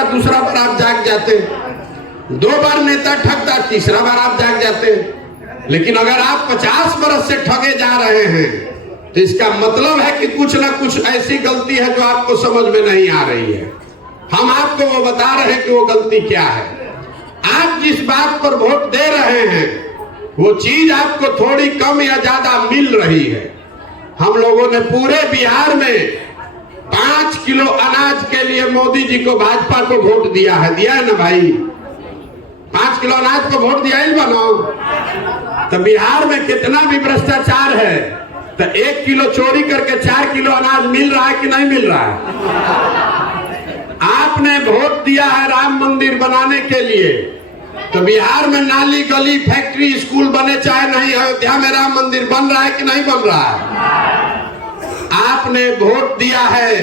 ठगता, दूसरा बार आप जाग जाते। 2 बार नेता ठगता, तीसरा बार आप जाग जाते। लेकिन अगर आप 50 बरस से ठगे जा रहे हैं तो इसका मतलब है कि कुछ ना कुछ ऐसी गलती है जो आपको समझ में नहीं आ रही है। हम आपको वो बता रहे हैं कि वो गलती क्या है। आप जिस बात पर वोट दे रहे हैं वो चीज आपको थोड़ी कम या ज्यादा मिल रही है। हम लोगों ने पूरे बिहार में 5 किलो अनाज के लिए मोदी जी को, भाजपा को वोट दिया है। दिया है ना भाई? 5 किलो अनाज को वोट दिया ही बनो। तो बिहार में कितना भी भ्रष्टाचार है तो 1 किलो चोरी करके 4 किलो अनाज मिल रहा है कि नहीं मिल रहा है? आपने वोट दिया है राम मंदिर बनाने के लिए, तो बिहार में नाली गली फैक्ट्री स्कूल बने चाहे नहीं, अयोध्या में राम मंदिर बन रहा है कि नहीं बन रहा है? आपने वोट दिया है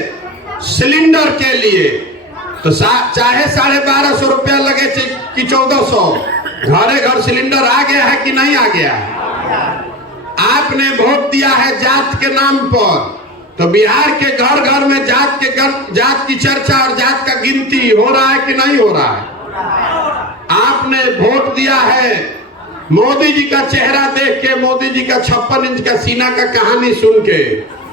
सिलेंडर के लिए, तो चाहे 1250 रुपया लगे कि 1400, घरे घर सिलेंडर आ गया है कि नहीं आ गया? आपने वोट दिया है जात के नाम पर, तो बिहार के घर घर में जात की चर्चा और जात का गिनती हो रहा है कि नहीं हो रहा है? आपने वोट दिया है मोदी जी का चेहरा देख के, मोदी जी का 56 इंच का सीना का कहानी सुन के,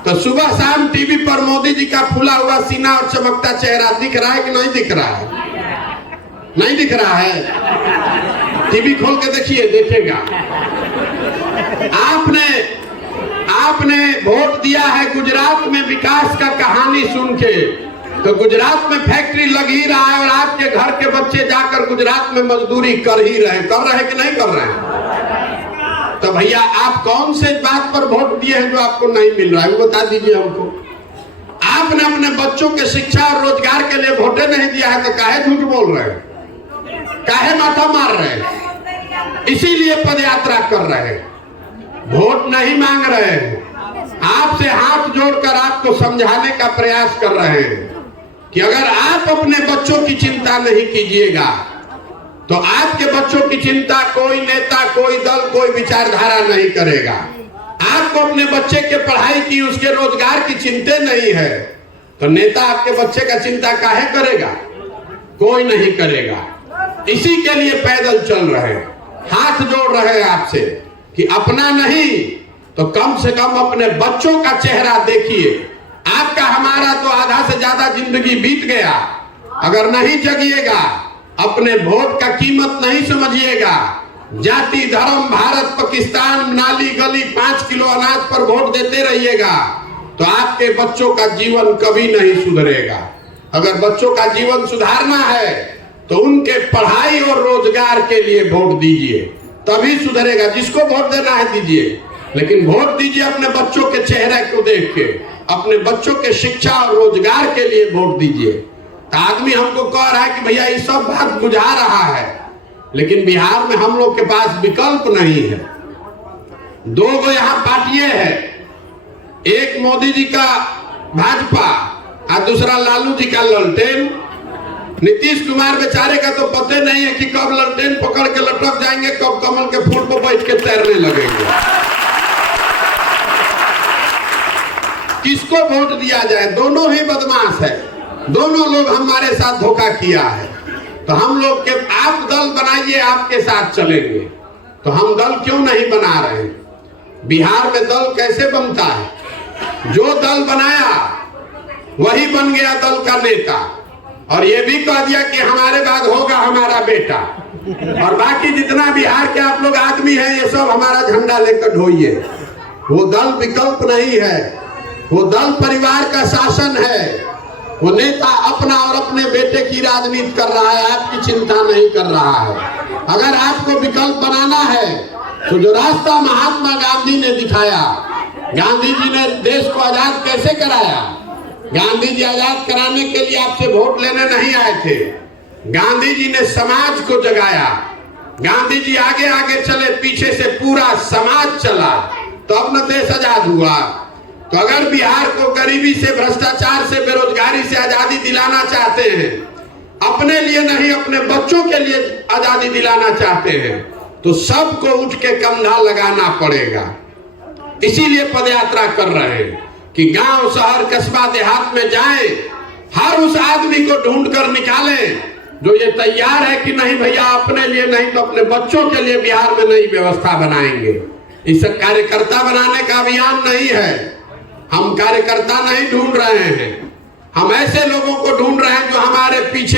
तो सुबह शाम टीवी पर मोदी जी का फूला हुआ सीना और चमकता चेहरा दिख रहा है कि नहीं दिख रहा है? नहीं दिख रहा है? टीवी खोल के देखिए, देखेगा। आपने वोट दिया है गुजरात में विकास का कहानी सुन के, तो गुजरात में फैक्ट्री लग ही रहा है और आपके घर के बच्चे जाकर गुजरात में मजदूरी कर ही रहे हैं। कर रहे हैं कि नहीं कर रहे हैं? तो भैया आप कौन से बात पर वोट दिए हैं जो आपको नहीं मिल रहा है, वो बता दीजिए हमको। आपने अपने बच्चों के शिक्षा और रोजगार के लिए वोटे नहीं दिया है, तो काहे झूठ बोल रहे हैं, काहे माथा मार रहे हैं? इसीलिए पदयात्रा कर रहे हैं, वोट नहीं मांग रहे हैं। आपसे हाथ जोड़कर आपको समझाने का प्रयास कर रहे हैं कि अगर आप अपने बच्चों की चिंता नहीं कीजिएगा तो आपके बच्चों की चिंता कोई नेता, कोई दल, कोई विचारधारा नहीं करेगा। आपको अपने बच्चे के पढ़ाई की, उसके रोजगार की चिंता नहीं है तो नेता आपके बच्चे का चिंता काहे करेगा? कोई नहीं करेगा। इसी के लिए पैदल चल रहे हैं, हाथ जोड़ रहे हैं आपसे कि अपना नहीं तो कम से कम अपने बच्चों का चेहरा देखिए। आपका हमारा तो आधा से ज्यादा जिंदगी बीत गया। अगर नहीं जगिएगा, अपने वोट का कीमत नहीं समझिएगा, जाति धर्म भारत पाकिस्तान नाली गली 5 किलो अनाज पर वोट देते रहिएगा तो आपके बच्चों का जीवन कभी नहीं सुधरेगा। अगर बच्चों का जीवन सुधारना है तो उनके पढ़ाई और रोजगार के लिए वोट दीजिए, तभी सुधरेगा। जिसको वोट देना है दीजिए, लेकिन वोट दीजिए अपने बच्चों के चेहरे को देख के, अपने बच्चों के शिक्षा और रोजगार के लिए वोट दीजिए। तो आदमी हमको कह रहा है कि भैया ये सब बात बुझा रहा है, लेकिन बिहार में हम लोग के पास विकल्प नहीं है। 2 गो यहाँ पार्टियां हैं, एक मोदी जी का भाजपा और दूसरा लालू जी का ललटेन। नीतीश कुमार बेचारे का तो पता नहीं है कि कब ललटेन पकड़ के लटक जाएंगे, कब कमल के फूल पर बैठ के तैरने लगेंगे। किसको वोट दिया जाए? दोनों ही बदमाश है, दोनों लोग हमारे साथ धोखा किया है। तो हम लोग के आप दल बनाइए, आपके साथ चलेंगे। तो हम दल क्यों नहीं बना रहे हैं? बिहार में दल कैसे बनता है? जो दल बनाया वही बन गया दल का नेता, और ये भी कह दिया कि हमारे बाद होगा हमारा बेटा, और बाकी जितना बिहार के आप लोग आदमी हैं ये सब हमारा झंडा लेकर ढोइए। वो दल विकल्प नहीं है, वो दल परिवार का शासन है। वो नेता अपना और अपने बेटे की राजनीति कर रहा है, आपकी चिंता नहीं कर रहा है। अगर आपको विकल्प बनाना है तो जो रास्ता महात्मा गांधी ने दिखाया, गांधी जी ने देश को आजाद कैसे कराया? गांधी जी आजाद कराने के लिए आपसे वोट लेने नहीं आए थे। गांधी जी ने समाज को जगाया, गांधी जी आगे आगे चले, पीछे से पूरा समाज चला, तब न देश आजाद हुआ। तो अगर बिहार को गरीबी से, भ्रष्टाचार से, बेरोजगारी से आजादी दिलाना चाहते हैं, अपने लिए नहीं अपने बच्चों के लिए आजादी दिलाना चाहते हैं, तो सबको उठ के कंधा लगाना पड़ेगा। इसीलिए पदयात्रा कर रहे हैं कि गांव शहर कस्बा देहात में जाएं, हर उस आदमी को ढूंढ कर निकालें जो ये तैयार है कि नहीं भैया अपने लिए नहीं तो अपने बच्चों के लिए बिहार में नई व्यवस्था बनाएंगे। इस कार्यकर्ता बनाने का अभियान नहीं है, हम कार्यकर्ता नहीं ढूंढ रहे हैं, हम ऐसे लोगों को ढूंढ रहे हैं जो हमारे पीछे